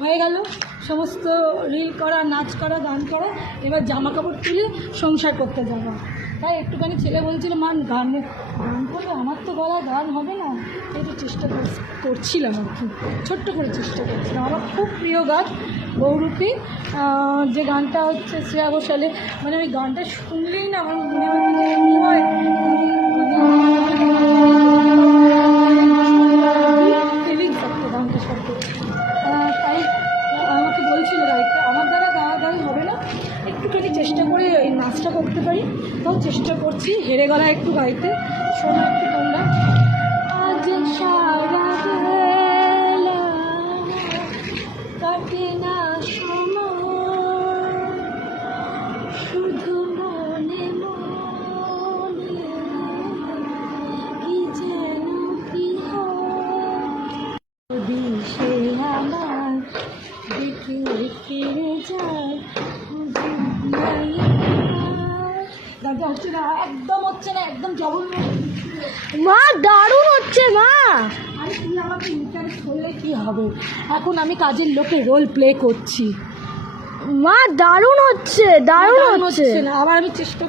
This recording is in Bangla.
হয়ে গেল সমস্ত রিল করা, নাচ করা, গান করা। এবার জামা কাপড় তুলে সংসার করতে যাবো। তাই একটুখানি ছেলে বলছিল মা গান করবে, আমার তো গলায় গান হবে না, একটু চেষ্টা করছিলাম আর কি, ছোট্ট করে চেষ্টা করছিলাম। আমার খুব প্রিয় গান বহুরূপী, যে গানটা হচ্ছে শ্রেয়া ঘোষালের। মানে ওই গানটা শুনলেই না আমার মনে হয় ফিলিংস একটা গানটার সাথে। তাই আমাকে বলছিল গাইতে, আমার দ্বারা গাওয়া হবে না, একটুখানি চেষ্টা করে এই নাচটা করতে পারি, তাও চেষ্টা করছি হেরে গলা একটু গাইতে। শোনো একটু তোমরা। আজ সারা বেলা কাটে না সময়, শুধু মনে মনে কি যেন কি দিশে আমার দেখে ফিরে যায়। গানটা হচ্ছে না, একদম হচ্ছে না, একদম জঘন্য। মা দারুণ হচ্ছে মা। আরে তুই আমাকে ইন্টারেস্ট করলে কি হবে, এখন আমি কাজের লোকে রোল প্লে করছি। মা দারুণ হচ্ছে, দারুণ হচ্ছে না, আবার আমি চেষ্টা